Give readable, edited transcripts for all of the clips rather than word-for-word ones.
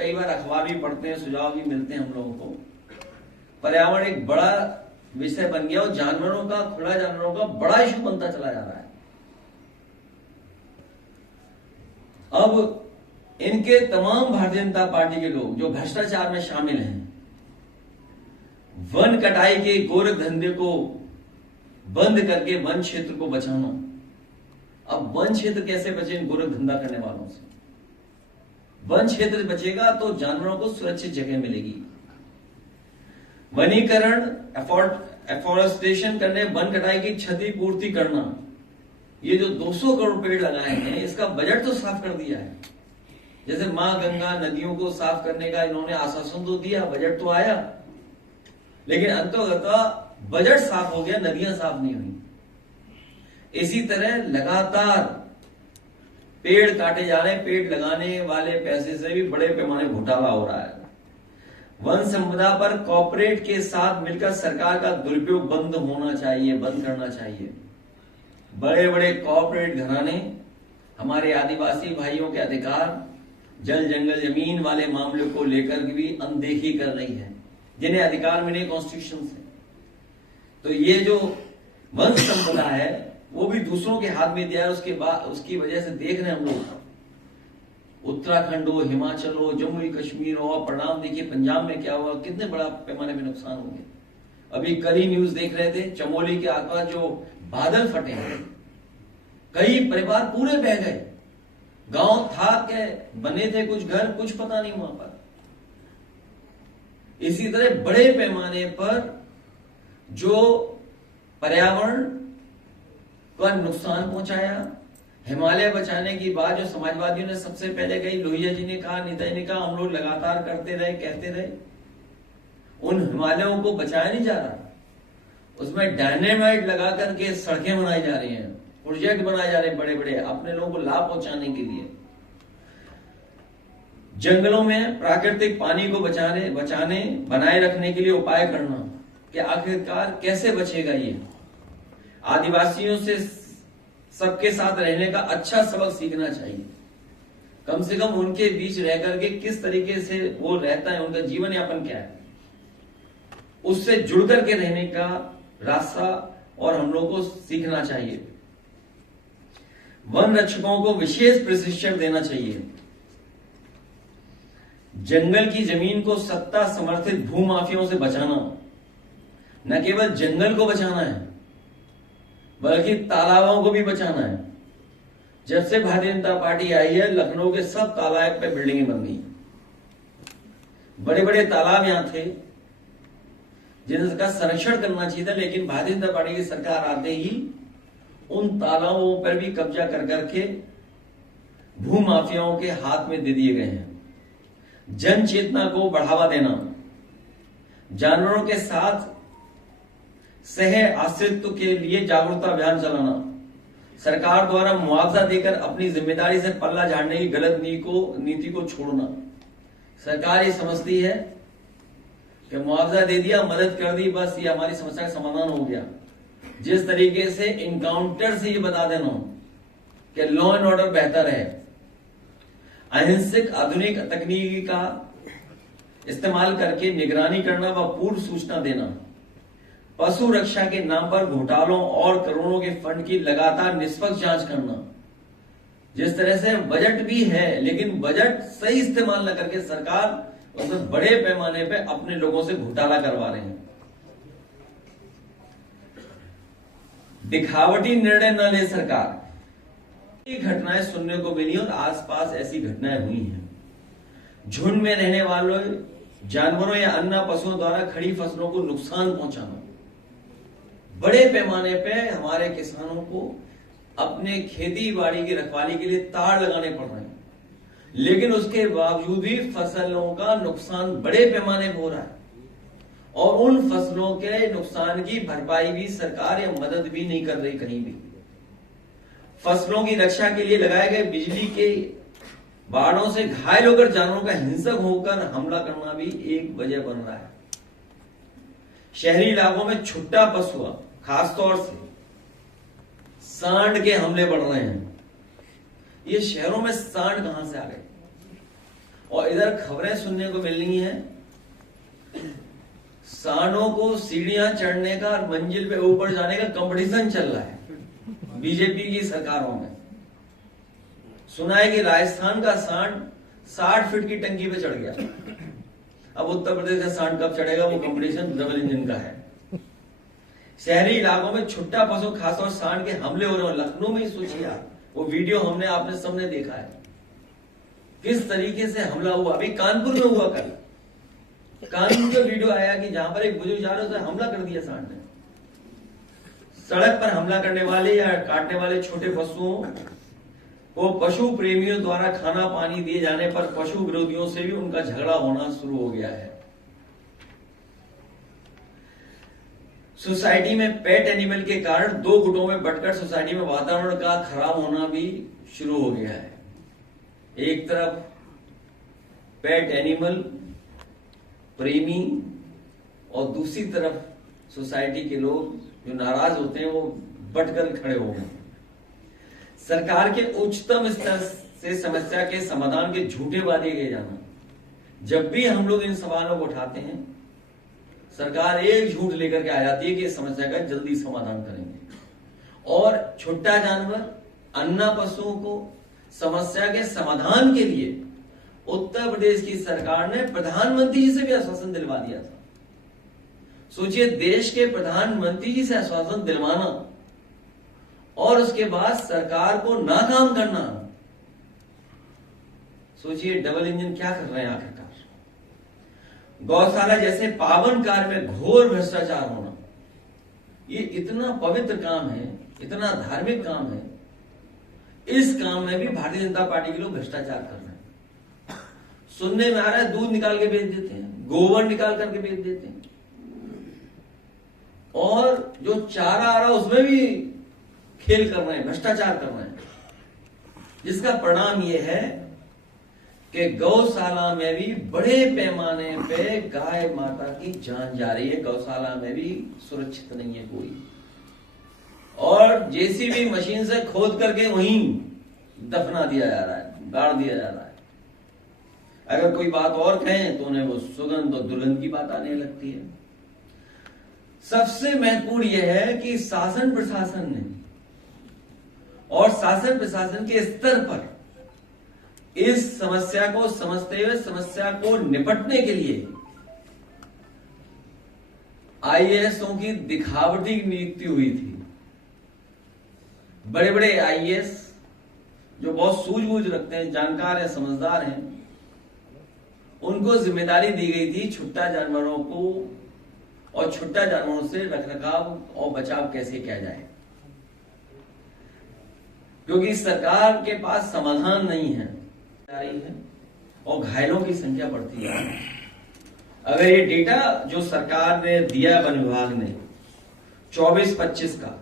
कई बार अखबार भी पढ़ते हैं, सुझाव भी मिलते हैं हम लोगों को। पर्यावरण एक बड़ा विषय बन गया और जानवरों का, खुला जानवरों का बड़ा इशू बनता चला जा रहा है। अब इनके तमाम भारतीय जनता पार्टी के लोग जो भ्रष्टाचार में शामिल हैं, वन कटाई के गोरख धंधे को बंद करके वन क्षेत्र को बचाना। अब वन क्षेत्र कैसे बचे इन गोरख धंधा करने वालों से? वन क्षेत्र बचेगा तो जानवरों को सुरक्षित जगह मिलेगी। वनीकरण, एफोरेस्टेशन करने, वन कटाई की क्षतिपूर्ति करना, ये जो 200 करोड़ पेड़ लगाए हैं इसका बजट तो साफ कर दिया है। जैसे मां गंगा नदियों को साफ करने का इन्होंने आश्वासन तो दिया, बजट तो आया, लेकिन अंततः बजट साफ हो गया, नदियां साफ नहीं हुई। इसी तरह लगातार पेड़ काटे जा रहे हैं, पेड़ लगाने वाले पैसे से भी बड़े पैमाने घोटाला हो रहा है। वन संपदा पर कॉर्पोरेट के साथ मिलकर सरकार का दुरुपयोग बंद होना चाहिए, बंद करना चाहिए। बड़े बड़े कॉर्पोरेट घराने हमारे आदिवासी भाइयों के अधिकार, जल जंगल जमीन वाले मामले को लेकर भी अनदेखी कर रही है, जिन्हें अधिकार मिले कॉन्स्टिट्यूशन से। तो ये जो वन संपदा है वो भी दूसरों के हाथ में दिया है। उसके बाद उसकी वजह से देख रहे हैं हम लोग, उत्तराखंड हो, हिमाचल हो, जम्मू कश्मीर हो, और परिणाम देखिए पंजाब में क्या हुआ, कितने बड़ा पैमाने में नुकसान हो गया। अभी कल ही न्यूज देख रहे थे, चमोली के आसपास जो बादल फटे हैं, कई परिवार पूरे बह गए। गांव था के बने थे कुछ घर, कुछ पता नहीं वहां पर। इसी तरह बड़े पैमाने पर जो पर्यावरण का नुकसान पहुंचाया। हिमालय बचाने की बात जो समाजवादियों ने सबसे पहले कही, लोहिया जी ने कहा, नेताजी ने कहा, हम लोग लगातार करते रहे, कहते रहे। उन हिमालयों को बचाया नहीं जा रहा, उसमें डायनेमाइट लगा करके सड़कें बनाई जा रही हैं, प्रोजेक्ट बनाए जा रहे हैं बड़े बड़े, अपने लोगों को लाभ पहुंचाने के लिए। जंगलों में प्राकृतिक पानी को बचाने बनाए रखने के लिए उपाय करना कि आखिरकार कैसे बचेगा ये। आदिवासियों से सबके साथ रहने का अच्छा सबक सीखना चाहिए। कम से कम उनके बीच रह करके किस तरीके से वो रहता है, उनका जीवन यापन क्या है, उससे जुड़ करके रहने का रास्ता और हम लोग को सीखना चाहिए। वन रक्षकों को विशेष प्रशिक्षण देना चाहिए। जंगल की जमीन को सत्ता समर्थित भूमाफियाओं से बचाना, न केवल जंगल को बचाना है बल्कि तालाबों को भी बचाना है। जब से भारतीय जनता पार्टी आई है, लखनऊ के सब तालाब पे बिल्डिंगें बन गई। बड़े बड़े तालाब यहां थे जिनका संरक्षण करना चाहिए था, लेकिन भारतीय जनता पार्टी की सरकार आते ही उन तालाबों पर भी कब्जा कर करके भूमाफियाओं के हाथ में दे दिए गए हैं। जन चेतना को बढ़ावा देना, जानवरों के साथ सह अस्तित्व के लिए जागरूकता अभियान चलाना, सरकार द्वारा मुआवजा देकर अपनी जिम्मेदारी से पल्ला झाड़ने की गलत नीति को छोड़ना। सरकार ये समझती है कि मुआवजा दे दिया, मदद कर दी, बस ये हमारी समस्या का समाधान हो गया। जिस तरीके से इनकाउंटर से ये बता देना कि लॉ एंड ऑर्डर बेहतर है, अहिंसक आधुनिक तकनीकी का इस्तेमाल करके निगरानी करना व पूर्व सूचना देना, पशु रक्षा के नाम पर घोटालों और करोड़ों के फंड की लगातार निष्पक्ष जांच करना। जिस तरह से बजट भी है, लेकिन बजट सही इस्तेमाल न करके सरकार उसमें बड़े पैमाने पे अपने लोगों से घोटाला करवा रहे हैं। दिखावटी निर्णय न ले सरकार। ये घटनाएं सुनने को मिली और आसपास ऐसी घटनाएं हुई हैं। झुंड में रहने वालों जानवरों या अन्य पशुओं द्वारा खड़ी फसलों को नुकसान पहुंचाना, बड़े पैमाने पे हमारे किसानों को अपने खेती बाड़ी की रखवाली के लिए तार लगाने पड़ रहे हैं, लेकिन उसके बावजूद भी फसलों का नुकसान बड़े पैमाने पर हो रहा है और उन फसलों के नुकसान की भरपाई भी सरकार या मदद भी नहीं कर रही कहीं भी। फसलों की रक्षा के लिए लगाए गए बिजली के बाड़ों से घायल होकर जानवरों का हिंसक होकर हमला करना भी एक वजह बन रहा है। शहरी इलाकों में छुट्टा पशुआ, खासतौर से सांड के हमले बढ़ रहे हैं। ये शहरों में सांड कहां से आ गए? और इधर खबरें सुनने को मिल रही हैं, सांडों को सीढ़ियां चढ़ने का और मंजिल पे ऊपर जाने का कंपटीशन चल रहा है बीजेपी की सरकारों में। सुना है कि राजस्थान का सांड 60 फीट की टंकी पे चढ़ गया। अब उत्तर प्रदेश का सांड कब चढ़ेगा, वो कंपटीशन डबल इंजन का है। शहरी इलाकों में छुट्टा पशु खासतौर सांड के हमले हो रहे हैं। लखनऊ में ही सोचिए आप, वो वीडियो हमने आपने सबने देखा है किस तरीके से हमला हुआ। अभी कानपुर में हुआ, कल कानपुर में वीडियो आया कि जहां पर एक बुजुर्ग जा रहे उसे हमला कर दिया सांड ने। सड़क पर हमला करने वाले या काटने वाले छोटे पशुओं को पशु प्रेमियों द्वारा खाना पानी दिए जाने पर पशु विरोधियों से भी उनका झगड़ा होना शुरू हो गया है। सोसाइटी में पेट एनिमल के कारण दो गुटों में बंटकर सोसाइटी में वातावरण का खराब होना भी शुरू हो गया है। एक तरफ पेट एनिमल प्रेमी और दूसरी तरफ सोसाइटी के लोग जो नाराज होते हैं वो बंटकर खड़े हो गए। सरकार के उच्चतम स्तर से समस्या के समाधान के झूठे वादे किए जाना। जब भी हम लोग इन सवालों को उठाते हैं, सरकार एक झूठ लेकर के आ जाती है कि इस समस्या का जल्दी समाधान करेंगे। और छोटा जानवर, अन्ना पशुओं को समस्या के समाधान के लिए उत्तर प्रदेश की सरकार ने प्रधानमंत्री जी से भी आश्वासन दिलवा दिया था। सोचिए, देश के प्रधानमंत्री जी से आश्वासन दिलवाना और उसके बाद सरकार को नाकाम करना। सोचिए डबल इंजन क्या कर रहे हैं आखिरकार। गौशाला जैसे पावन कार्य में घोर भ्रष्टाचार होना, ये इतना पवित्र काम है, इतना धार्मिक काम है, इस काम में भी भारतीय जनता पार्टी के लोग भ्रष्टाचार कर रहे हैं। सुनने में आ रहा है दूध निकाल के बेच देते हैं, गोबर निकाल करके बेच देते हैं, और जो चारा आ रहा है उसमें भी खेल कर रहे हैं, भ्रष्टाचार कर रहे हैं। जिसका परिणाम यह है कि गौशाला में भी बड़े पैमाने पे गाय माता की जान जा रही है। गौशाला में भी सुरक्षित नहीं है कोई, और जेसीबी मशीन से खोद करके वहीं दफना दिया जा रहा है, गाड़ दिया जा रहा है। अगर कोई बात और कहें तो उन्हें वो सुगंध और दुर्गंध की बात आने लगती है। सबसे महत्वपूर्ण यह है कि शासन प्रशासन ने और शासन प्रशासन के स्तर पर इस समस्या को समझते हुए समस्या को निपटने के लिए आईएएसओं की दिखावटी नियुक्ति हुई थी। बड़े बड़े आईएएस जो बहुत सूझबूझ रखते हैं, जानकार हैं, समझदार हैं, उनको जिम्मेदारी दी गई थी छुट्टा जानवरों को और छुट्टा जानवरों से रखरखाव और बचाव कैसे किया जाए, क्योंकि सरकार के पास समाधान नहीं है और घायलों की संख्या बढ़ती है। अगर ये डेटा जो सरकार ने दिया वन विभाग ने 24-25 का,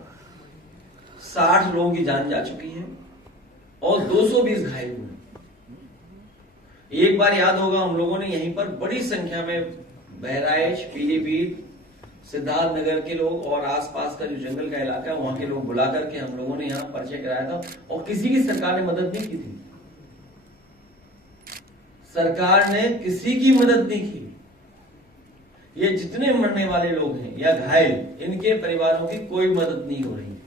60 लोगों की जान जा चुकी है और 220 घायल हुए। एक बार याद होगा, हम लोगों ने यहीं पर बड़ी संख्या में बहराइच, पीलीभीत, सिद्धार्थनगर के लोग और आसपास का जो जंगल का इलाका है वहां के लोग बुला करके हम लोगों ने यहां परिचय कराया था, और किसी की सरकार ने मदद नहीं की थी। सरकार ने किसी की मदद नहीं की। ये जितने मरने वाले लोग हैं या घायल, इनके परिवारों की कोई मदद नहीं हो रही।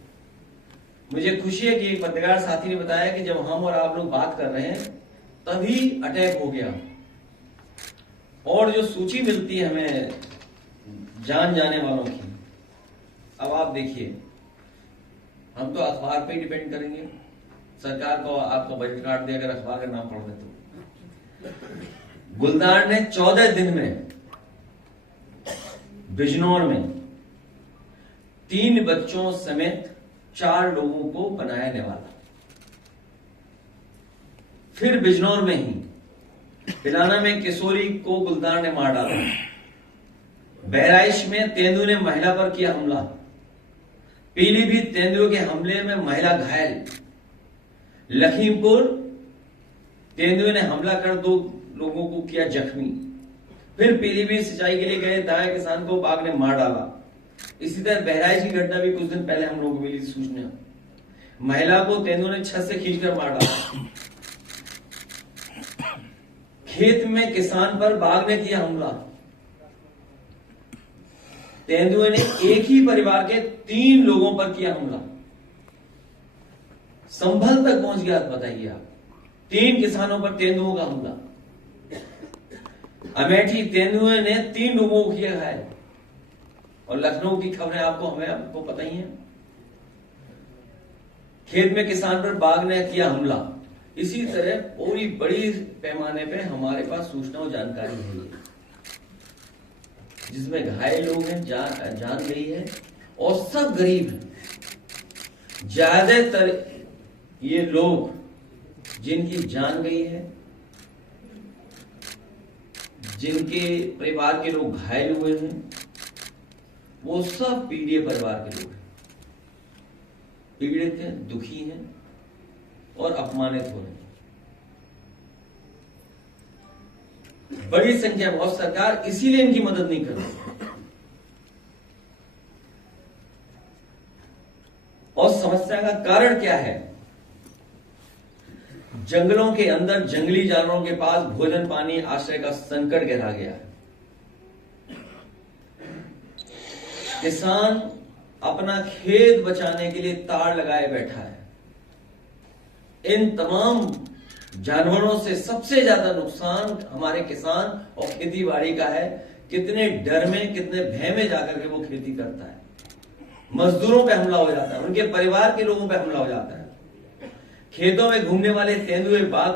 मुझे खुशी है कि एक पत्रकार साथी ने बताया कि जब हम और आप लोग बात कर रहे हैं तभी अटैक हो गया, और जो सूची मिलती है हमें जान जाने वालों की, अब आप देखिए, हम तो अखबार पे डिपेंड करेंगे। सरकार को आपका बजट काट दे अगर अखबार का नाम पढ़ दे तो। गुलदार ने 14 दिन में बिजनौर में 3 बच्चों समेत 4 लोगों को बनाया नेवाला। फिर बिजनौर में ही पिलाना में किशोरी को गुलदार ने मार डाला। बहराइच में तेंदुए ने महिला पर किया हमला। पीलीभीत तेंदुए के हमले में महिला घायल। लखीमपुर तेंदुए ने हमला कर 2 लोगों को किया जख्मी। फिर पीलीभीत सिंचाई के लिए गए दाएं किसान को बाघ ने मार डाला। इसी तरह बहराइच की घटना भी कुछ दिन पहले हम लोगों को मिली सूचना, महिला को तेंदुए ने छत से खींचकर मार डाला। खेत में किसान पर बाघ ने किया हमला। तेंदुए ने एक ही परिवार के 3 लोगों पर किया हमला। संभल तक पहुंच गया, बताइए आप, 3 किसानों पर तेंदुओं का हमला। अमेठी तेंदुए ने 3 लोगों को किया घायल। और लखनऊ की खबरें आपको पता ही है। खेत में किसान पर बाघ ने किया हमला। इसी तरह पूरी बड़ी पैमाने पे हमारे पास सूचना और जानकारी है, जिसमें घायल लोग हैं, जान गई है, और सब गरीब हैं। ज्यादातर ये लोग जिनकी जान गई है, जिनके परिवार के लोग घायल हुए हैं, वो सब पीड़ित परिवार के लोग हैं, पीड़ित हैं, दुखी हैं और अपमानित हो रहे हैं बड़ी संख्या में। और सरकार इसीलिए इनकी मदद नहीं कर रही। और समस्या का कारण क्या है? जंगलों के अंदर जंगली जानवरों के पास भोजन, पानी, आश्रय का संकट गहरा गया है। किसान अपना खेत बचाने के लिए तार लगाए बैठा है। इन तमाम जानवरों से सबसे ज्यादा नुकसान हमारे किसान और खेतीबाड़ी का है। कितने डर में, कितने भय में जाकर के वो खेती करता है। मजदूरों पे हमला हो जाता है, उनके परिवार के लोगों पे हमला हो जाता है। खेतों में घूमने वाले तेंदुए, बाघ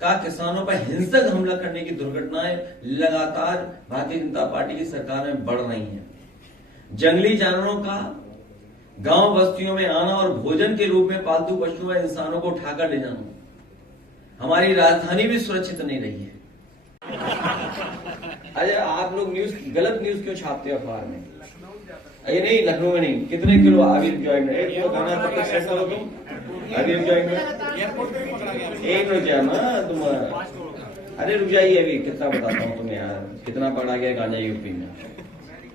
का किसानों पर हिंसक हमला करने की दुर्घटनाएं लगातार भारतीय जनता पार्टी की सरकार में बढ़ रही हैं। जंगली जानवरों का गांव बस्तियों में आना और भोजन के रूप में पालतू पशुओं या इंसानों को उठाकर ले जाना, हमारी राजधानी भी सुरक्षित नहीं रही है। अरे आप लोग गलत न्यूज क्यों छापते हो अखबार में? ये नहीं, लखनऊ में नहीं। कितने किलो अभी जॉइंट तो खाना तब तक सेट करो तुम। अभी जॉइंट एक रुक जाए ना तुम। अरे रुक जाइए, अभी कितना बताता हूँ तुम्हें यार, कितना पकड़ा गया गांजा यूपी में।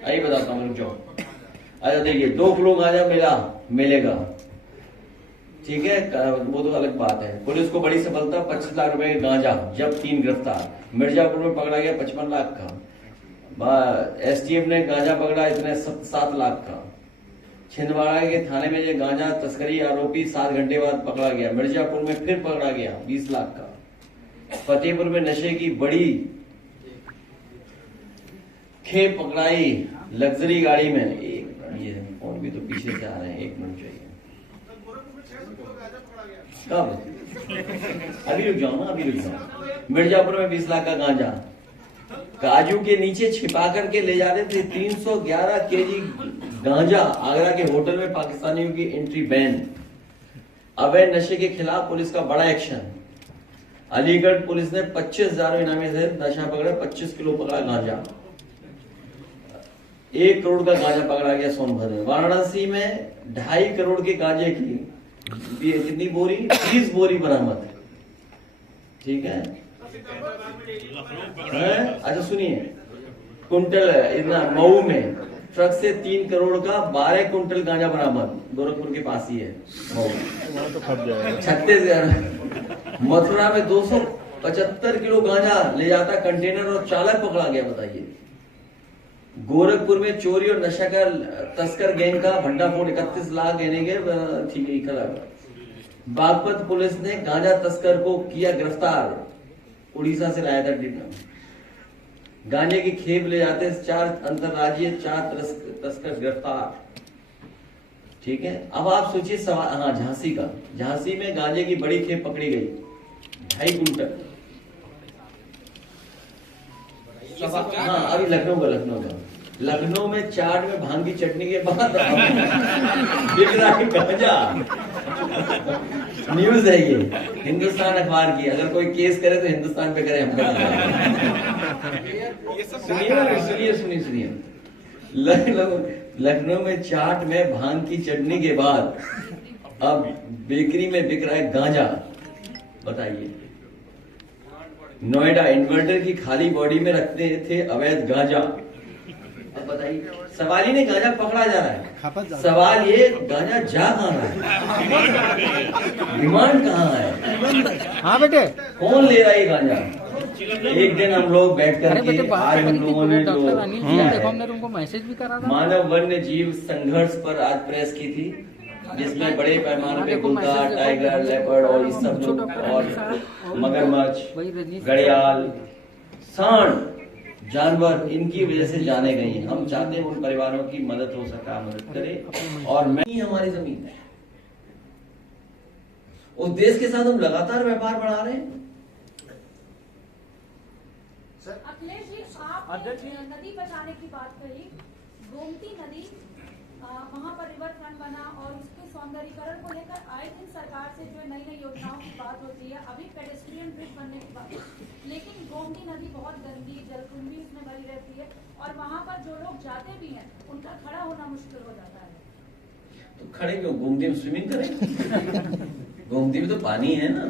आइए बताता हूँ, रुक जाओ। अच्छा देखिए, 2 किलो गांजा मिलेगा, ठीक है, वो तो अलग बात है। पुलिस को बड़ी सफलता, 25 लाख रुपए का गांजा जब 3 गिरफ्तार। मिर्जापुर में पकड़ा गया 55 लाख का। एसटीएफ ने गांजा पकड़ा इतने 7 लाख का। छिंदवाड़ा के थाने में ये गांजा तस्करी आरोपी 7 घंटे बाद पकड़ा गया। मिर्जापुर में फिर पकड़ा गया 20 लाख का। फतेहपुर में नशे की बड़ी खेप पकड़ाई लग्जरी गाड़ी में। ये फोन भी तो पीछे से आ रहे हैं, 1 मिनट चाहिए। कब? अभी रुक जाओ ना, अभी रुक जाओ। मिर्जापुर में 20 लाख का गांजा काजू के नीचे छिपा करके ले जा रहे थे। 311 केजी गांजा। आगरा के होटल में पाकिस्तानियों की एंट्री बैन। अवैध नशे के खिलाफ पुलिस का बड़ा एक्शन। अलीगढ़ पुलिस ने 25,000 इनामी से नशा पकड़ा, 25 किलो पकड़ा गांजा। 1 करोड़ का गांजा पकड़ा गया सोनभद्र में। वाराणसी में 2.5 करोड़ के गांजे की कितनी बोरी? 30 बोरी बरामद, ठीक है। अच्छा सुनिए, कुंटल इतना मऊ में ट्रक से 3 करोड़ का 12 कुंटल गांजा बरामद। गोरखपुर के पास ही है मऊ। तो खप जाएगा। छत्तीसगढ़ मथुरा में 275 किलो गांजा ले जाता कंटेनर और चालक पकड़ा गया, बताइए। गोरखपुर में चोरी और नशा का तस्कर गैंग का भंडाफोड़, 31 लाख देने के, ठीक है, खराब। बागपत पुलिस ने गांजा तस्कर को किया गिरफ्तार, उड़ीसा से लाया था। गांजे की खेप ले जाते 4 अंतरराज्यीय 4 तस्कर गिरफ्तार, ठीक है। अब आप सोचिए सवाल, हाँ झांसी का, झांसी में गांजे की बड़ी खेप पकड़ी गई 2.5 कुंटल। हाँ अभी लखनऊ में चाट में भांग की चटनी के बाद बिक रहा है गांजा। न्यूज है ये, हिंदुस्तान अखबार की। अगर कोई केस करे तो हिंदुस्तान पे करे, हम सुनिए। लखनऊ में चाट में भांग की चटनी के बाद अब बेकरी में बिक रहा है गांजा, बताइए। नोएडा इन्वर्टर की खाली बॉडी में रखते थे अवैध गांजा। अब बताइए, सवाल ही नहीं गांजा पकड़ा जा रहा है, सवाल ये गांजा जा कहाँ रहा है, डिमांड कहाँ है। हाँ बेटे, कौन ले रहा है गांजा? एक दिन हम लोग बैठ करके आज हम लोगों ने जो देखो हमने उनको मैसेज भी करा था। मानव वन्य जीव संघर्ष पर आज प्रेस की थी, जिसमें बड़े पैमाने पे कुत्ता, टाइगर, लेपर्ड और इस सब लोग और मगरमच्छ, घड़ियाल, सांड, जानवर इनकी वजह से जाने गई हैं। हम चाहते हैं उन परिवारों की मदद हो सका मदद करे, और मैं ही हमारी जमीन है। उस देश के साथ हम लगातार व्यापार बढ़ा रहे हैं। अखिलेश जी, आपने नदी बचाने की बात कही, गोमती नदी वहाँ पर रिवर फ्रंट बना और उसके सौंदर्यीकरण को लेकर आए दिन सरकार से जो नई नई योजनाओं की बात होती है, अभी पेडेस्ट्रियन ब्रिज बनने की बात, लेकिन गोमती नदी बहुत गंदी, जलकुंभी इसमें भरी रहती है और वहाँ पर जो लोग जाते भी हैं उनका खड़ा होना मुश्किल हो जाता है। तो खड़े क्यों, गोमती में स्विमिंग करें? गोमती में तो पानी है ना,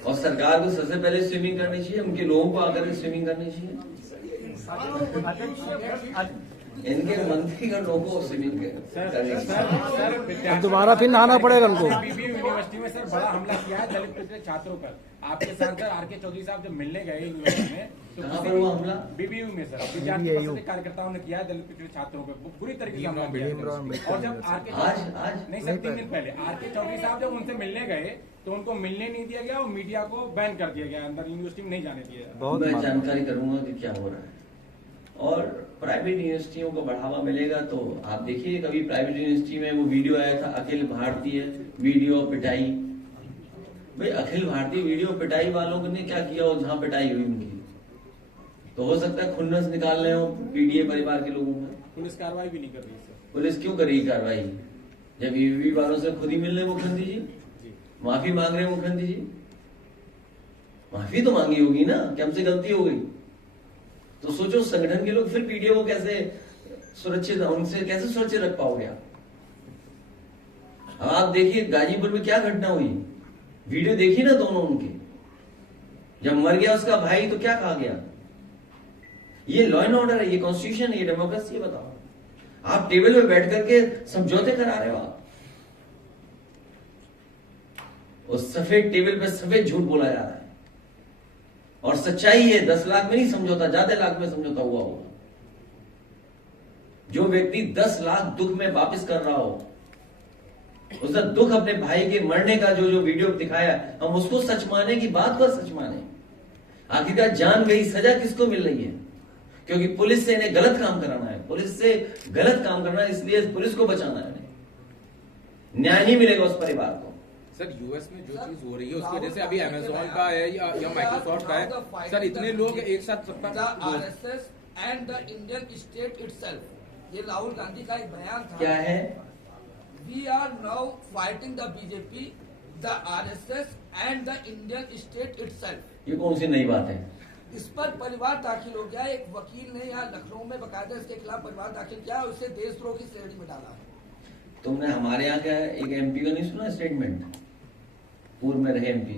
और सरकार को सबसे पहले स्विमिंग करनी चाहिए, उनके लोगों को आकर स्विमिंग करनी चाहिए। इनके मंत्रीगण लोगों को स्विमिंग अब दोबारा फिर नहाना पड़ेगा उनको। बीबीयू यूनिवर्सिटी में सर बड़ा हमला किया है दलित पिछड़े छात्रों पर। आपके सांसद आर.के. चौधरी साहब जब मिलने गए यूनिवर्सिटी में, तो कहाँ पर हुआ हमला? बीबीयू में सर विद्यार्थी कार्यकर्ताओं ने किया है दलित पिछड़े छात्रों पर बुरी तरीके से हमला किया। और जब आर.के. आज नहीं सर 3 दिन पहले आर.के. चौधरी साहब जब उनसे मिलने गए तो उनको मिलने नहीं दिया गया और मीडिया को बैन कर दिया गया, अंदर यूनिवर्सिटी में नहीं जाने दिया। मैं जानकारी करूंगा कि क्या हो रहा है, और प्राइवेट यूनिवर्सिटियों को बढ़ावा मिलेगा। तो आप देखिए, कभी प्राइवेट यूनिवर्सिटी में वो वीडियो आया था, अखिल भारतीय वीडियो पिटाई। भाई अखिल भारतीय वीडियो पिटाई वालों ने क्या किया हो जहां पिटाई हुई उनकी? तो हो सकता है खुन्नस निकाल रहे हो पीडीए परिवार के लोगों में। पुलिस कार्रवाई भी नहीं कर रही सर। पुलिस क्यों करेगी कार्रवाई जब यूवी वालों से खुद ही मिल रहे मुख्यमंत्री जी, माफी मांग रहे हैं मुख्यमंत्री जी? माफी तो मांगी होगी ना कि हमसे गलती हो गई। तो सोचो संगठन के लोग फिर पीडीए को कैसे सुरक्षित, उनसे कैसे सुरक्षित रख पाओगे आप? आप देखिए गाजीपुर में क्या घटना हुई, वीडियो देखी ना दोनों उनके, जब मर गया उसका भाई तो क्या कहा गया? ये लॉ एंड ऑर्डर है, ये कॉन्स्टिट्यूशन है, ये डेमोक्रेसी है। बताओ, आप टेबल पे बैठ करके समझौते करा रहे हो। आप उस सफेद टेबल पे सफेद झूठ बोला जा रहा है, और सच्चाई है 10 लाख में नहीं समझौता, ज्यादा लाख में समझौता हुआ होगा। जो व्यक्ति 10 लाख दुख में वापस कर रहा हो, उसका दुख अपने भाई के मरने का जो वीडियो दिखाया, हम उसको सच माने की बात को सच माने? आखिरकार जान गई, सजा किसको मिल रही है? क्योंकि पुलिस से इन्हें गलत काम कराना है, पुलिस से गलत काम करना है, इसलिए पुलिस को बचाना है। न्याय नहीं मिलेगा उस परिवार को। सर यूएस में जो चीज हो रही है उसकी वजह से अभी अमेज़न का है या माइक्रोसॉफ्ट का है सर, इतने लोग एक साथ सत्ता RSS and the Indian state itself, ये राहुल गांधी का एक बयान था। क्या है? We are now fighting the BJP, the RSS and the Indian state itself. ये कौन सी नई बात है? इस पर परिवार दाखिल हो गया। एक वकील ने यहाँ लखनऊ में बकायदा इसके खिलाफ परिवार दाखिल किया और उसे देशद्रोह की श्रेणी में डाला है। तुमने हमारे यहाँ का एक एमपी का नहीं सुना स्टेटमेंट? पूर्व में रहे एमपी,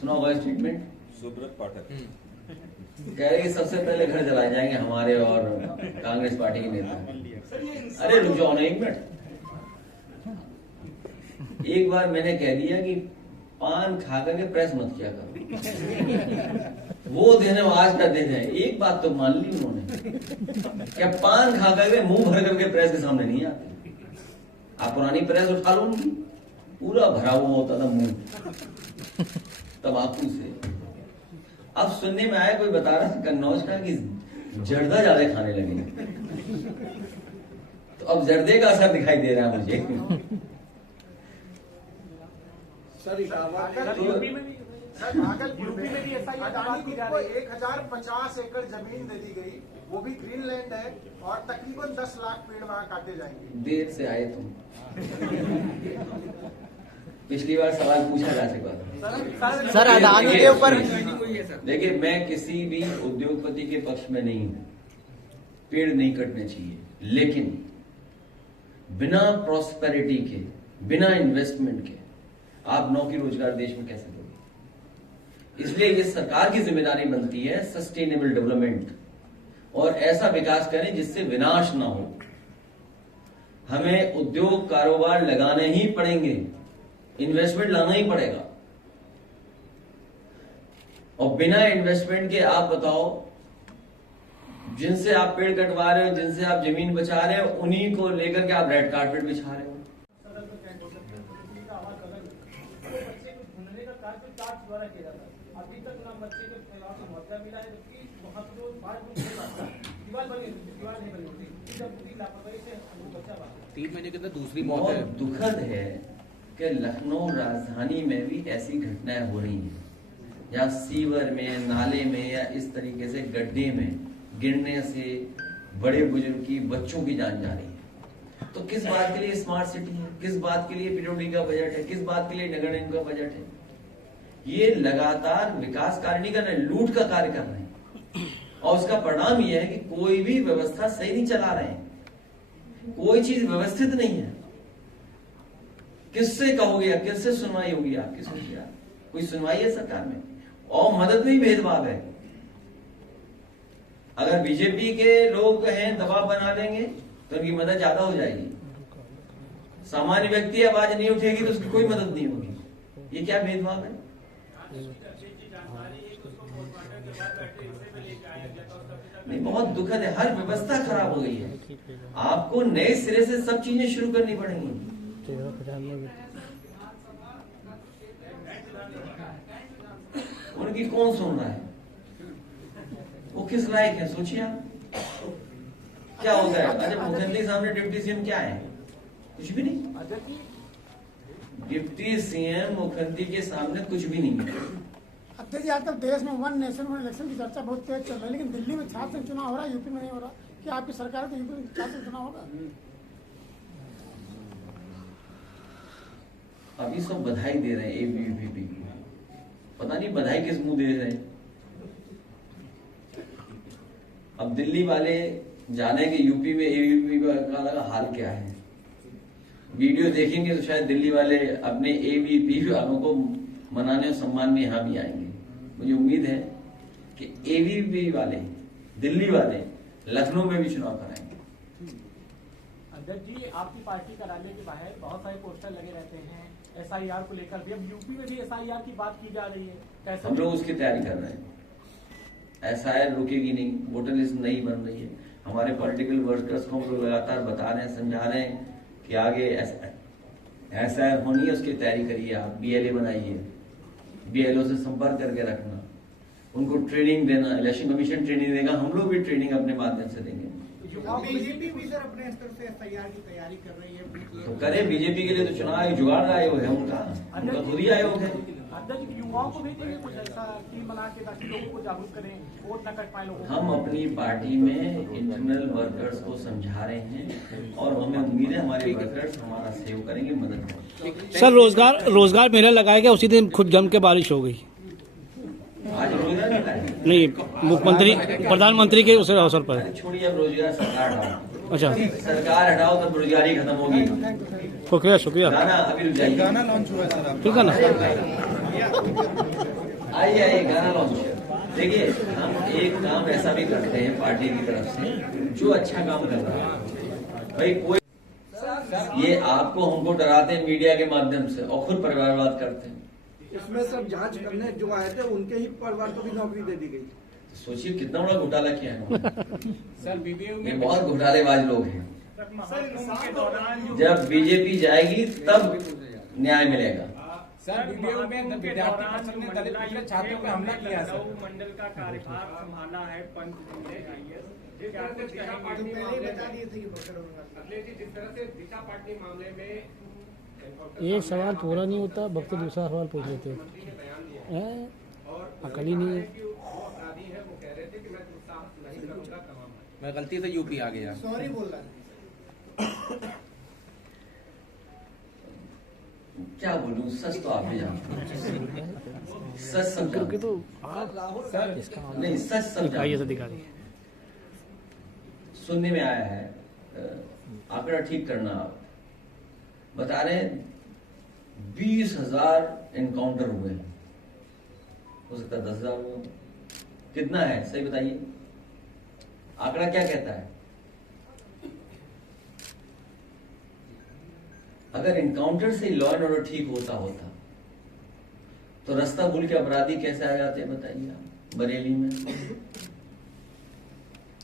सुना होगा स्टेटमेंट? सुब्रत पाठक कह रहे कि सबसे पहले घर जलाए जाएंगे हमारे और कांग्रेस पार्टी के नेता। अरे रुक जाओ ना एक मिनट। एक बार मैंने कह दिया कि पान खा करके प्रेस मत किया करो, वो दिन है, आज का दिन है। एक बात तो मान ली उन्होंने, क्या पान खा करके मुंह भर करके प्रेस के सामने नहीं आते। आप पुरानी प्रेस उठा लो, उनकी पूरा भरा हुआ होता था मुंह तंबाकू से। अब सुनने में आया, कोई बता रहा था कन्नौज का कि जर्दा ज्यादा खाने लगे, तो अब जर्दे का असर दिखाई दे रहा है मुझे। सर यूपी में भी ऐसा ही अदानी को 1050 एकड़ जमीन दे दी गई, वो भी ग्रीनलैंड है, और तकरीबन 10 लाख पेड़ वहाँ काटे जाएंगे। देर से आए तुम, पिछली बार सवाल पूछा जा चुका। सर अदानी के ऊपर देखिए, मैं किसी भी उद्योगपति के पक्ष में नहीं हूं, पेड़ नहीं कटने चाहिए, लेकिन बिना प्रॉस्पेरिटी के, बिना इन्वेस्टमेंट के आप नौकरी रोजगार देश में कैसे दोगे? इसलिए ये सरकार की जिम्मेदारी बनती है सस्टेनेबल डेवलपमेंट, और ऐसा विकास करें जिससे विनाश ना हो। हमें उद्योग कारोबार लगाने ही पड़ेंगे, इन्वेस्टमेंट लाना ही पड़ेगा। और बिना इन्वेस्टमेंट के आप बताओ, जिनसे आप पेड़ कटवा रहे हो, जिनसे आप जमीन बचा रहे हो, उन्हीं को लेकर के आप रेड कारपेट बिछा रहे हो। अभी तक ना बच्चे को मुआवजा मिला है, जबकि वहाँ पर दीवार नहीं बनी होती, जब पूरी लापरवाही से बच्चा 3 महीने के अंदर दूसरी मौत है। बहुत दुखद है कि लखनऊ राजधानी में भी ऐसी घटनाएं हो रही हैं, या सीवर में, नाले में, या इस तरीके से गड्ढे में गिरने से बड़े बुजुर्ग की, बच्चों की जान जा रही है। तो किस बात के लिए स्मार्ट सिटी है, किस बात के लिए पीडब्ल्यूडी का बजट है, किस बात के लिए नगर निगम का बजट है? ये लगातार विकास कार्य नहीं कर रहे, लूट का कार्य कर रहे हैं। और उसका परिणाम ये है कि कोई भी व्यवस्था सही नहीं चला रहे हैं, कोई चीज व्यवस्थित नहीं है। किससे कहोगे, किससे सुनवाई होगी आपकी? सोचिए, कोई सुनवाई है सरकार में? और मदद में ही भेदभाव है। अगर बीजेपी के लोग हैं, दबाव बना लेंगे तो उनकी मदद ज्यादा हो जाएगी। सामान्य व्यक्ति आवाज नहीं उठेगी तो उसकी कोई मदद नहीं होगी। ये क्या भेदभाव है? नहीं, बहुत दुखद है। हर व्यवस्था खराब हो गई है। आपको नए सिरे से सब चीजें शुरू करनी पड़ेंगी। उनकी कौन सुन रहा है? वो किस लायक है? सोचिए आप, क्या होता है? अच्छा, मुख्यमंत्री सामने डिप्टी सीएम क्या है? कुछ भी नहीं। डिप्टी सीएम मुख्यमंत्री के सामने कुछ भी नहीं है। अध्यक्ष जी, आजकल देश में 1 नेशन 1 इलेक्शन की चर्चा बहुत तेज चल रही है, लेकिन दिल्ली में छात्र चुनाव हो रहा है, यूपी में नहीं हो रहा। क्या आपकी सरकार है तो यूपी में छात्र चुनाव होगा? अभी सब बधाई दे रहे हैं एबीवीपी की, पता नहीं बधाई किस मुंह दे रहे हैं। अब दिल्ली वाले जाने के यूपी में एबीवीपी का हाल क्या है। वीडियो देखेंगे तो शायद दिल्ली वाले अपने एबीवीपी वालों को मनाने और सम्मान में यहां भी आएंगे। मुझे उम्मीद है कि एबीवीपी वाले, दिल्ली वाले लखनऊ में भी चुनाव कराएंगे। अध्यक्ष जी, आपकी पार्टी कार्यालय के बाहर बहुत सारे पोस्टर लगे रहते हैं एसआईआर को लेकर भी। अब यूपी में भी एसआईआर की बात की जा रही है, कैसे? हम लोग उसकी तैयारी कर रहे हैं। एसआईआर रुकेगी नहीं, वोटर लिस्ट नहीं बन रही है। हमारे पॉलिटिकल वर्कर्स को हम लोग लगातार बता रहे हैं, समझा रहे हैं कि आगे एसआईआर होनी है, उसकी तैयारी करिए। आप बीएलए बनाइए, बीएलओ से संपर्क करके रखना, उनको ट्रेनिंग देना। इलेक्शन कमीशन ट्रेनिंग देगा, हम लोग भी ट्रेनिंग अपने माध्यम से देंगे। बीजेपी भी सर अपने स्तर से एसआईआर की तैयारी कर रही है। तो करे, बीजेपी के लिए तो चुनाव आयोग जुगाड़ आयोग है, उनका खुद ही आयोग है। अध्यक्ष, युवाओं को भी देंगे कुछ ऐसा टीम बना के ताकि लोगों को जागरूक करें, वोट न कट पाए लोगों को। हम अपनी पार्टी में इंटरनल वर्कर्स को समझा रहे हैं और हमें उम्मीद है हमारे वर्कर्स हमारा सहयोग करेंगे, मदद करेंगे। सर, रोजगार मेला लगाया गया, उसी दिन खुद जम के बारिश हो गई। आज रोजगार नहीं, मुख्यमंत्री प्रधानमंत्री के उस अवसर पर। छोड़िए, अब रोजगार सरकार हटाओ। अच्छा, सरकार हटाओ तब रोजगारी खत्म होगी। शुक्रिया। गाना अभी रुक जाइए, गाना लॉन्च हुआ है सर। ठीक है ना? आइए गाना लॉन्च। देखिए, हम एक काम ऐसा भी करते हैं पार्टी की तरफ से जो अच्छा काम कर रहा है। भाई कोई ये आपको हमको डराते हैं मीडिया के माध्यम से और खुद परिवारवाद करते हैं। इसमें सब जांच करने जो आए थे उनके ही परिवार को भी नौकरी दे दी गई। सोचिए कितना बड़ा घोटाला किया है सर बीबीयू ये में बहुत घोटालेबाज लोग हैं। जब बीजेपी जाएगी तब न्याय मिलेगा। सर बीबीयू में विद्यार्थी परिषद ने दलित पिछड़े छात्रों पे हमला किया। सर मंडल का कार्यभार संभाला है पंच ने। पहले ही बता दिए थे कि अखिलेश जी, जिस तरह से दिशा पाटनी मामले में एक सवाल पूरा नहीं होता, वक्त दूसरा सवाल पूछ लेते हैं। अकल ही नहीं है। अपराधी है, वो कह रहे थे कि मैं दुस्साहस नहीं करूंगा तमाम। मैं गलती से यूपी आ गया। सॉरी बोल रहा है। क्या बोलूं, सच तो आप भी जानते हैं। सच सब जानते हैं। तो सर नहीं, सच सब जानते हैं। अधिकारी सुनने में आया है, आंकड़ा ठीक करना आप, बता रहे 20,000 एनकाउंटर हुए, हो सकता है 10,000 हुए। कितना है सही बताइए, आंकड़ा क्या कहता है? अगर एनकाउंटर से लॉ एंड ऑर्डर ठीक होता तो रास्ता भूल के अपराधी कैसे आ जाते हैं बताइए आप बरेली में।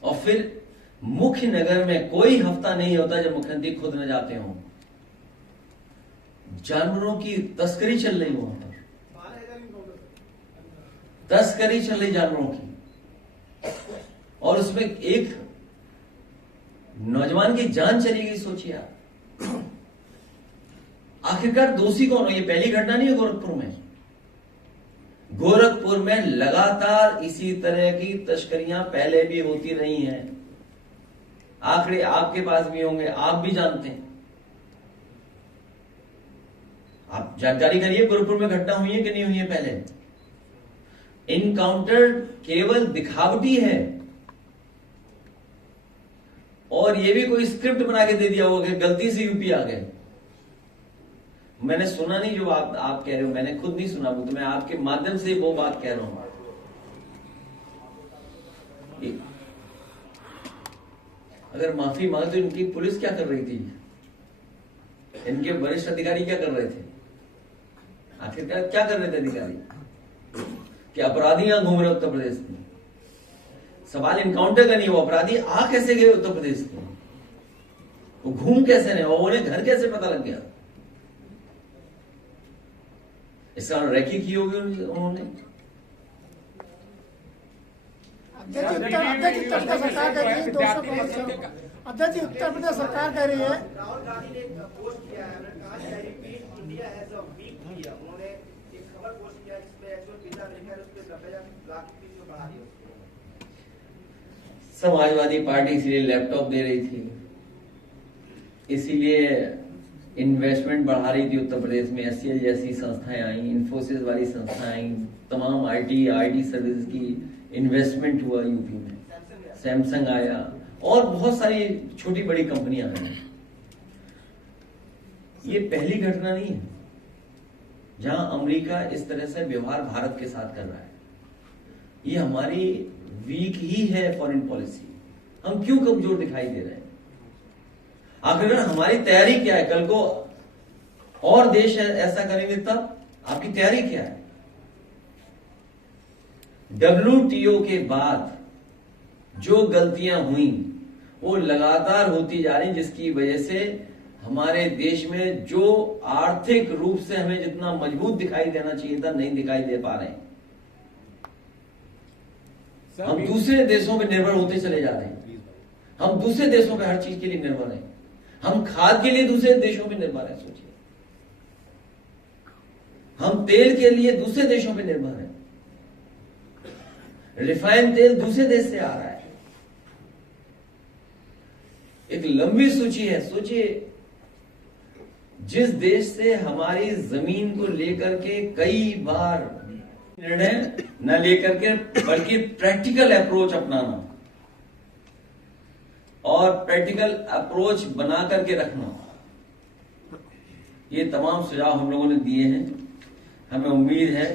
और फिर मुख्य नगर में कोई हफ्ता नहीं होता जब मुख्यमंत्री खुद न जाते हों। जानवरों की तस्करी चल रही वहां पर, तस्करी चल रही जानवरों की, और उसमें एक नौजवान की जान चली गई। सोचिए आप, आखिरकार दोषी कौन है? ये पहली घटना नहीं है गोरखपुर में। गोरखपुर में लगातार इसी तरह की तस्करियां पहले भी होती रही हैं। आंकड़े आपके पास भी होंगे, आप भी जानते हैं। आप जानकारी करिए गोरखपुर में घटना हुई है कि नहीं हुई है पहले। इनकाउंटर केवल दिखावटी है, और ये भी कोई स्क्रिप्ट बना के दे दिया होगा कि गलती से यूपी आ गए। मैंने सुना नहीं जो आप कह रहे हो, मैंने खुद नहीं सुना, तो मैं आपके माध्यम से वो बात कह रहा हूं। अगर माफी मांगे तो इनकी पुलिस क्या कर रही थी? इनके वरिष्ठ अधिकारी क्या कर रहे थे? आखिरकार क्या कर रहे थे अधिकारी? कि अपराधी यहां घूम रहे उत्तर प्रदेश में। सवाल इनकाउंटर का नहीं, वो अपराधी आ कैसे गए उत्तर प्रदेश में, वो घूम कैसे नहीं, और उन्हें घर कैसे पता लग गया? इसका रेकी की होगी उन्होंने। अध्यक्ष जी उत्तर प्रदेश सरकार कह रही है 200 करोड़। अध्यक्ष जी उत्तर प्रदेश सरकार कह रही है, राहुल गांधी ने पोस्ट किया है, कहा है India has a weak media. उन्होंने एक खबर पोस्ट किया जिसमें एक्चुअल पिता लिखा है, उस पे 90 लाख की बढ़ा दी। समाजवादी पार्टी इसीलिए लैपटॉप दे रही थी, इसीलिए इन्वेस्टमेंट बढ़ा रही थी उत्तर प्रदेश में। एससीएल जैसी संस्थाएं आई, इन्फोसिस वाली संस्थाएं आई, तमाम आईटी सर्विस की इन्वेस्टमेंट हुआ यूपी में। सैमसंग आया और बहुत सारी छोटी बड़ी कंपनियां आई। ये पहली घटना नहीं है जहां अमेरिका इस तरह से व्यवहार भारत के साथ कर रहा है। ये हमारी वीक ही है फॉरेन पॉलिसी। हम क्यों कमजोर दिखाई दे रहे हैं? आखिर हमारी तैयारी क्या है? कल को और देश ऐसा करेंगे तब आपकी तैयारी क्या है? WTO के बाद जो गलतियां हुई वो लगातार होती जा रही, जिसकी वजह से हमारे देश में जो आर्थिक रूप से हमें जितना मजबूत दिखाई देना चाहिए था, नहीं दिखाई दे पा रहे हैं। हम दूसरे देशों पे निर्भर होते चले जा रहे हैं। हम दूसरे देशों पे हर चीज के लिए निर्भर हैं। हम खाद के लिए दूसरे देशों पे निर्भर हैं। सोचिए, हम तेल के लिए दूसरे देशों पे निर्भर हैं। रिफाइंड तेल दूसरे देश से आ रहा है। एक लंबी सूची है। सोचिए, जिस देश से हमारी जमीन को लेकर के कई बार निर्णय न लेकर के बल्कि प्रैक्टिकल अप्रोच अपनाना और प्रैक्टिकल अप्रोच बना करके रखना, ये तमाम सुझाव हम लोगों ने दिए हैं। हमें उम्मीद है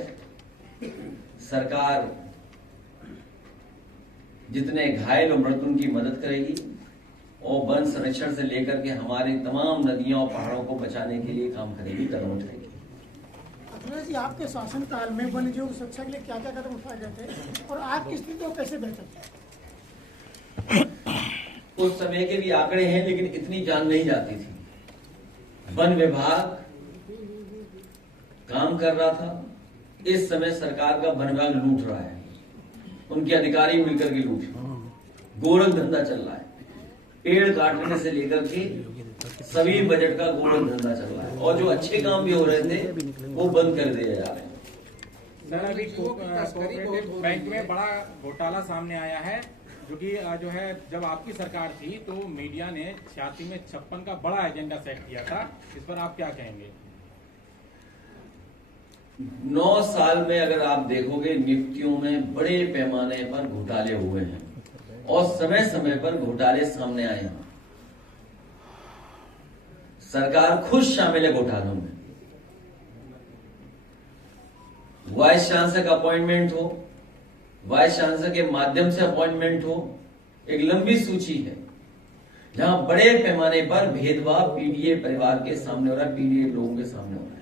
सरकार जितने घायल और मृतकों की मदद करेगी और वन संरक्षण से लेकर के हमारी तमाम नदियों और पहाड़ों को बचाने के लिए काम करेगी, कदम उठाएगी। अखिलेश जी, आपके शासनकाल में वन्य जीवों की सुरक्षा के लिए क्या क्या कदम उठाए गए थे और आज की स्थिति को कैसे बेहतर है? उस समय के भी आंकड़े हैं, लेकिन इतनी जान नहीं जाती थी। वन विभाग काम कर रहा था। इस समय सरकार का वन विभाग लूट रहा है। उनके अधिकारी मिलकर के लूट, गोरख धंधा चल रहा है। पेड़ काटने से लेकर के सभी बजट का गोरख धंधा चल रहा है, और जो अच्छे काम भी हो रहे थे वो बंद कर दिए जा रहे हैं। सर, अभी कोऑपरेटिव बैंक में बड़ा घोटाला सामने आया है, जो कि जो है जब आपकी सरकार थी तो मीडिया ने 86 में 56 का बड़ा एजेंडा सेट किया था। इस पर आप क्या कहेंगे? 9 साल में अगर आप देखोगे, नियुक्तियों में बड़े पैमाने पर घोटाले हुए हैं और समय समय पर घोटाले सामने आए हैं। सरकार खुद शामिल है घोटालों में। वाइस चांसलर का अपॉइंटमेंट हो, वाइस चांसलर के माध्यम से अपॉइंटमेंट हो, एक लंबी सूची है जहां बड़े पैमाने पर भेदभाव पीडीए परिवार के सामने हो रहा है, पीडीए लोगों के सामने हो रहा है।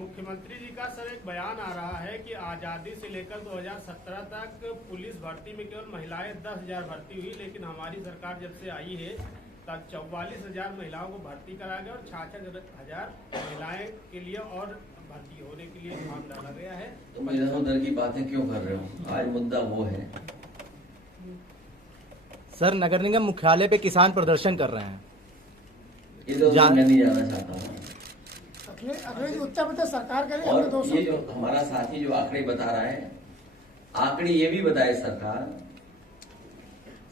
मुख्यमंत्री जी का सर एक बयान आ रहा है कि आज़ादी से लेकर 2017 तक पुलिस भर्ती में केवल महिलाएं 10,000 भर्ती हुई, लेकिन हमारी सरकार जब से आई है तब 44,000 महिलाओं को भर्ती करा गया और 66,000 महिलाएं के लिए और भर्ती होने के लिए फॉर्म डाला गया है। तुम इधर उधर की बातें क्यों कर रहे हो? आज मुद्दा वो है। सर, नगर निगम मुख्यालय पे किसान प्रदर्शन कर रहे हैं। इधर मैं नहीं जाना चाहता हूँ। अखिलेश जी, उत्तर प्रदेश सरकार के लिए और ये जो हमारा साथी जो आंकड़े बता रहा है, आंकड़े ये भी बताए सरकार,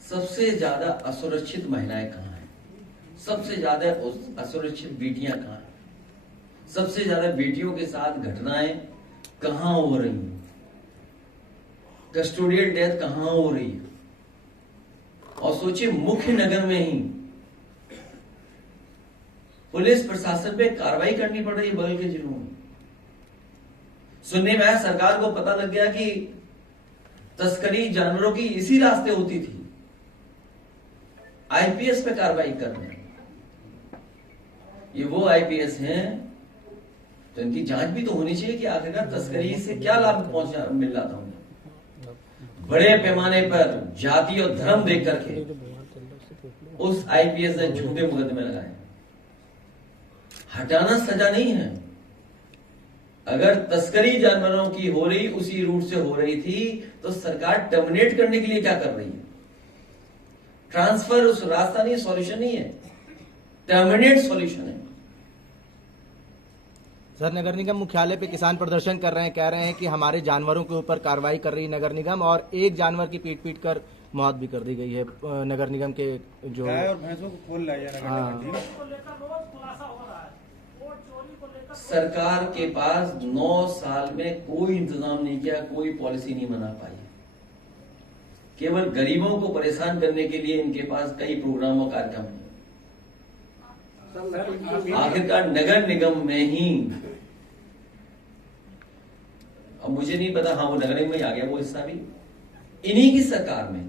सबसे ज्यादा असुरक्षित महिलाएं कहाँ हैं, सबसे ज्यादा असुरक्षित बेटियां कहाँ हैं, सबसे ज्यादा बेटियों के साथ घटनाएं कहाँ हो रही हैं, कस्टोडियल डेथ कहाँ हो रही है। और सोचिए, मुख्य नगर में ही पुलिस प्रशासन पे कार्रवाई करनी पड़ रही है बगल के जिलों में। सुनने में आया सरकार को पता लग गया कि तस्करी जानवरों की इसी रास्ते होती थी। आईपीएस पे कार्रवाई कर रहे हैं। ये वो आईपीएस हैं तो इनकी जांच भी तो होनी चाहिए कि आखिरकार तस्करी से क्या लाभ पहुंचा मिल रहा था उन्हें। बड़े पैमाने पर जाति और धर्म देख करके उस आईपीएस ने झूठे मुकदमे लगाए। हटाना सजा नहीं है। अगर तस्करी जानवरों की हो रही, उसी रूट से हो रही थी, तो सरकार टर्मिनेट करने के लिए क्या कर रही है? ट्रांसफर उस रास्ता नहीं, सॉल्यूशन नहीं है, टर्मिनेट सॉल्यूशन है। सर, नगर निगम मुख्यालय पे किसान प्रदर्शन कर रहे हैं, कह रहे हैं कि हमारे जानवरों के ऊपर कार्रवाई कर रही है नगर निगम, और एक जानवर की पीट कर मौत भी कर दी गई है नगर निगम के जो गाय और भैंसों को खोल लाया नगर निगम। सरकार के पास 9 साल में कोई इंतजाम नहीं किया, कोई पॉलिसी नहीं बना पाई। केवल गरीबों को परेशान करने के लिए इनके पास कई प्रोग्राम और कार्यक्रम हैं। आखिरकार नगर निगम में ही, अब मुझे नहीं पता, हाँ वो नगर निगम में आ गया वो हिस्सा भी, इन्हीं की सरकार में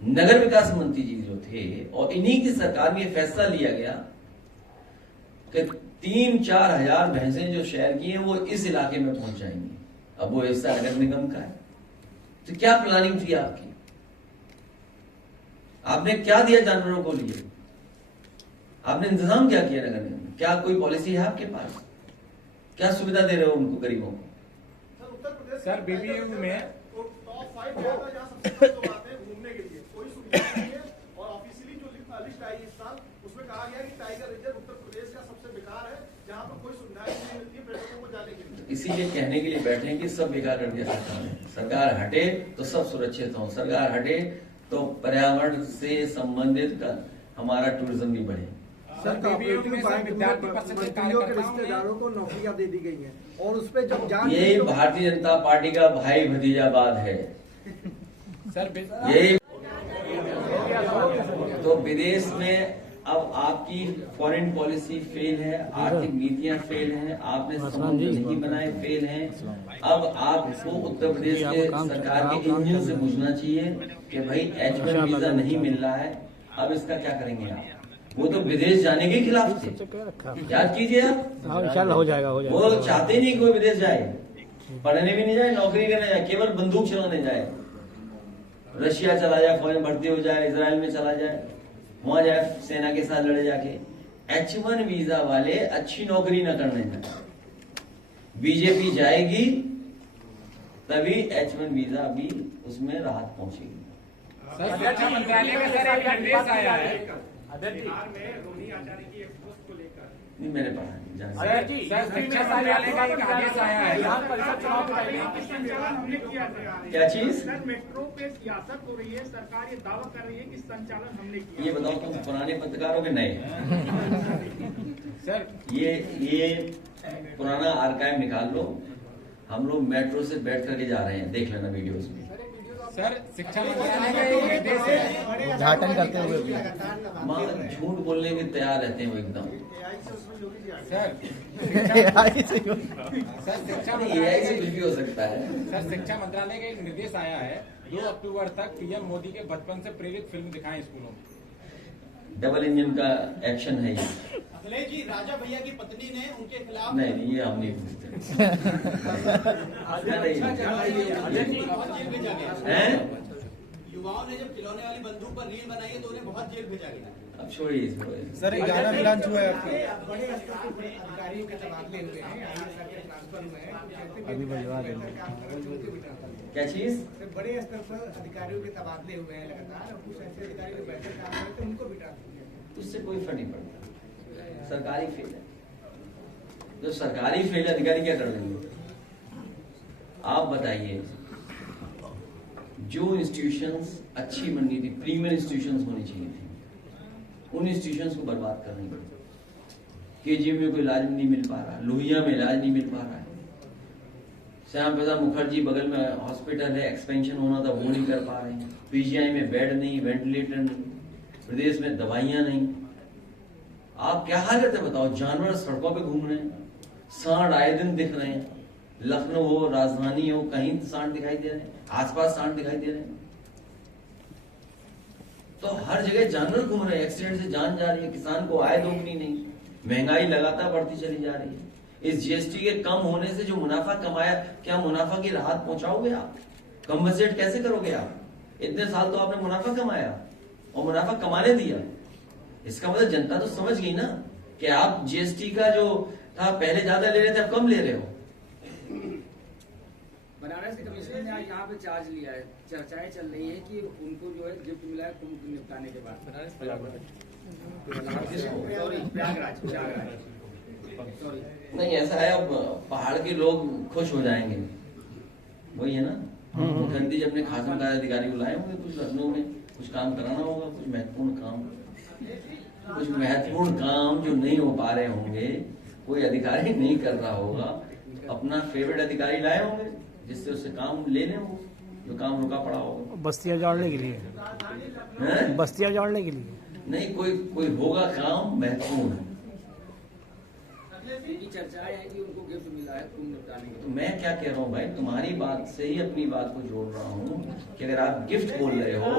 नगर विकास मंत्री जी जो थे, और इन्हीं की सरकार में फैसला लिया गया कि 3-4 हजार भैंसें जो शहर की हैं वो इस इलाके में पहुंच जाएंगी। अब वो हिस्सा नगर निगम का है। तो क्या प्लानिंग थी आपकी? आपने क्या दिया जानवरों को लिए? आपने इंतजाम क्या किया नगर निगम में? क्या कोई पॉलिसी है आपके पास? क्या सुविधा दे रहे हो उनको, गरीबों को? सर, बीबीयू में टॉप 5 जहां सबसे पहले आते हैं घूमने के लिए, कोई सुविधा नहीं है। और ऑफिशियली जो लिस्ट आई इस साल, उसमें कहा गया कि टाइगर रिजर्व उत्तर प्रदेश का सबसे बेकार है, जहां पर कोई सुविधाएं नहीं मिलती है पर्यटकों को जाने के लिए। इसीलिए कहने के लिए बैठे हैं कि सब बेकार कर दिया सरकार ने। सरकार हटे तो सब सुरक्षित हो, सरकार हटे तो पर्यावरण से संबंधित हमारा टूरिज्म भी बढ़े। सर, कोऑपरेटिव बैंक में मंत्रियों के रिश्तेदारों को नौकरियां दे दी गई हैं, और उस पर जब जांच, यही भारतीय जनता पार्टी का भाई भतीजावाद है। सर, यही तो विदेश में अब आपकी फॉरेन पॉलिसी फेल है, आर्थिक नीतियां फेल हैं, आपने संबंध नहीं बनाए, फेल हैं। अब आपको उत्तर प्रदेश के सरकार के इंजन से पूछना चाहिए कि भाई H1 वीजा नहीं मिल रहा है, अब इसका क्या करेंगे आप? वो तो विदेश जाने के खिलाफ थे, याद कीजिए आप। इंशाल्लाह हो जाएगा। वो चाहते नहीं कोई विदेश जाए, पढ़ने भी नहीं जाए, नौकरी करने जाए, केवल बंदूक चलाने जाए, रशिया चला जाए, फौज में भर्ती हो जाए, इजराइल में चला जाए, वहां जाए सेना के साथ लड़े जाके। H1 वीजा वाले अच्छी नौकरी न करने जाए। बीजेपी जाएगी तभी H1 वीजा भी उसमें राहत पहुंचेगी। सर, शिक्षा मंत्रालय में सर एक निर्देश आया है बिहार में रोहिणी आचार्य की एक पोस्ट को लेकर। नहीं, मैंने पढ़ा नहीं। सर, शिक्षा मंत्रालय का एक आदेश आया है। क्या चीज? सर, मेट्रो पे सियासत हो रही है, सरकार ये दावा कर रही है कि संचालन हमने किया। ये बताओ तुम पुराने पत्रकारों के नए? सर, ये पुराना आर्काइव निकाल लो। हम लोग मेट्रो से बैठ करके जा रहे हैं, देख लेना वीडियोस में। सर, शिक्षा मंत्रालय का एक निर्देश है उद्घाटन करते हुए भी झूठ बोलने के तैयार रहते हैं वो एकदम। सर, एआई से कुछ भी हो सकता है। सर, शिक्षा मंत्रालय का एक निर्देश आया है 2 अक्टूबर तक पीएम मोदी के बचपन से प्रेरित फिल्म दिखाएं स्कूलों में। डबल इंजन का एक्शन है ये। अखिलेश जी, राजा भैया की पत्नी ने उनके खिलाफ नहीं, ये हम नहीं पूछते हैं। युवाओं ने जब खिलौने वाली बंदूक पर रील बनाई है तो उन्हें बहुत जेल भेजा गया। अब छोड़िए इसको। सर, 11 ब्रांच हुआ है आपका। बड़े स्तर पर अधिकारियों के तबादले हुए हैं, आईएएस के ट्रांसफर हुए हैं, अभी भिजवा देंगे। क्या चीज? बड़े स्तर पर अधिकारियों के तबादले हुए हैं लगातार, और कुछ ऐसे अधिकारी जो बेहतर काम करते हैं उनको भी ट्रांसफर किया। उससे कोई फर्क नहीं पड़ता, सरकारी फेल है। जो सरकारी फेल अधिकारी क्या कर लेंगे? आप बताइए, जो इंस्टीट्यूशंस अच्छी बननी थी, प्रीमियर इंस्टीट्यूशंस होनी चाहिए थी, उन इंस्टीट्यूशंस को बर्बाद करने पड़े। केजीएम में कोई इलाज नहीं मिल पा रहा, लोहिया में इलाज नहीं मिल पा रहा है, श्याम प्रसाद मुखर्जी बगल में हॉस्पिटल है, एक्सपेंशन होना था वो नहीं कर पा रहे हैं, पीजीआई में बेड नहीं, वेंटिलेटर नहीं, प्रदेश में दवाइयां नहीं। आप क्या हाल करते बताओ? जानवर सड़कों पे घूम रहे हैं, सांड आए दिन दिख रहे हैं, लखनऊ हो, राजधानी हो, कहीं सांड दिखाई दे रहे हैं, आसपास सांड दिखाई दे रहे हैं। तो हर जगह जानवर घूम रहे हैं, एक्सीडेंट से जान जा रही है, किसान को आय दोगुनी नहीं, महंगाई लगातार बढ़ती चली जा रही है। इस जीएसटी के कम होने से जो मुनाफा कमाया, क्या मुनाफा की राहत पहुंचाओगे आप? कंपनसेट कैसे करोगे आप? इतने साल तो आपने मुनाफा कमाया और मुनाफा कमाने दिया। इसका मतलब जनता तो समझ गई ना कि आप जीएसटी का जो था पहले ज्यादा ले रहे थे, अब कम ले रहे हो। बनारस के कमिश्नर ने आज यहाँ पे चार्ज लिया है, चर्चाएं चल रही है कि उनको जो है गिफ्ट मिला है कुंभ निपटाने के बाद। प्रयागराज नहीं, ऐसा है, अब पहाड़ के लोग खुश हो जाएंगे, वही है ना। मुख्यमंत्री जी अपने खास अधिकारी को लाए होंगे, कुछ लखनऊ में कुछ काम कराना होगा, कुछ महत्वपूर्ण काम जो नहीं हो पा रहे होंगे, कोई अधिकारी नहीं कर रहा होगा, अपना फेवरेट अधिकारी लाए होंगे जिससे उससे काम लेने हो, जो काम रुका पड़ा होगा। बस्तियां जोड़ने के लिए, बस्तियां जोड़ने के लिए नहीं, कोई होगा काम महत्वपूर्ण। चर्चाएं है कि उनको गिफ्ट मिला है कुंभ निपटाने के। तो मैं क्या कह रहा हूँ भाई, तुम्हारी बात से ही अपनी बात को जोड़ रहा हूँ कि अगर आप गिफ्ट बोल रहे हो